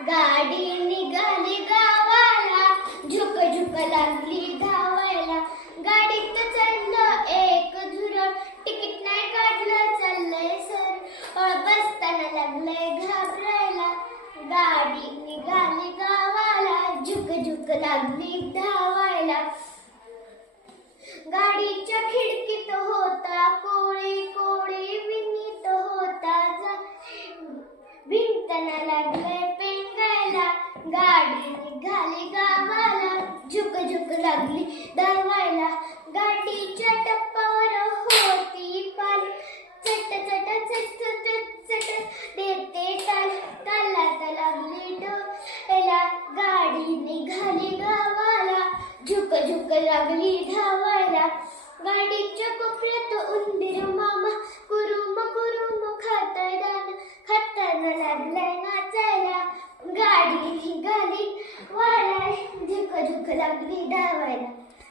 गाडी निघाली गावाला, झुक झुक लागली धावायला. गाडीत चढलं एक झुरळ, तिकीट नाही काढलं चाललंय सर. बसताना लागलंय घाबरायला. गाडी निघाली गावाला, झुक झुक लागली धावायला. गाडीच्या खिडकीत होता कोळी, कोळी विणीत होता जा. भिंतना लागलंय पेंगायला. गाडी निघाली गावाला, झुक झुक लागली धावायला. गाडीच्या टप्पावर होती पाल, चट चट चट चट चट देते ताल. तालात लागली डोलायला. गाडी निघाली गावाला, झुक झुक लागली धावायला. गाडीच्या कोपऱ्यात उंदीर मामा कुरुम कुरुम खातोय दाना. खाताना लागलाय नाचायला. गाडी निघाली वाळाय, झुक झुक लागली धावायला.